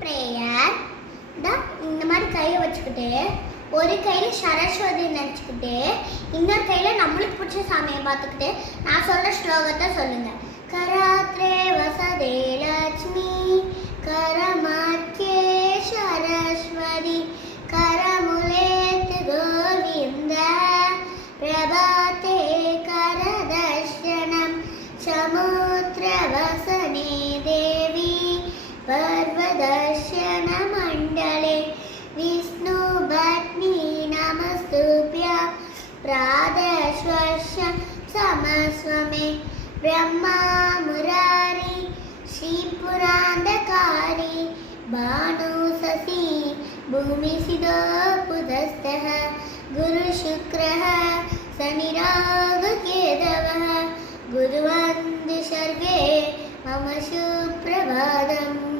Prayer தான் இந்த மாதிரி கையை வச்சுக்கிட்டு ஒரு கையில் சரஸ்வதி நினச்சிக்கிட்டு இன்னொரு கையில் நம்மளுக்கு பிடிச்ச சாமியை பார்த்துக்கிட்டு நான் சொல்கிற ஸ்லோகத்தை சொல்லுங்க. கராத்ரே வசதே லட்சுமி கரமாத்யே சரஸ்வதி கரமுலேத் கோவிந்த பிரபாதே கரதர்ஷனம் சமுத்திரவசனே தேவி पर्वदर्शन मंडले विष्णु भट्नी नमस्तुभ्य प्रादश्वस्य समस्वमे ब्रह्मा मुरारी श्रीपुरांधकारी भानु शशि भूमि सिदो पुदस्तः गुरु शुक्रः शनि राहु केतवः गुरुवन्दु सर्वे मम सुप्रभातम्.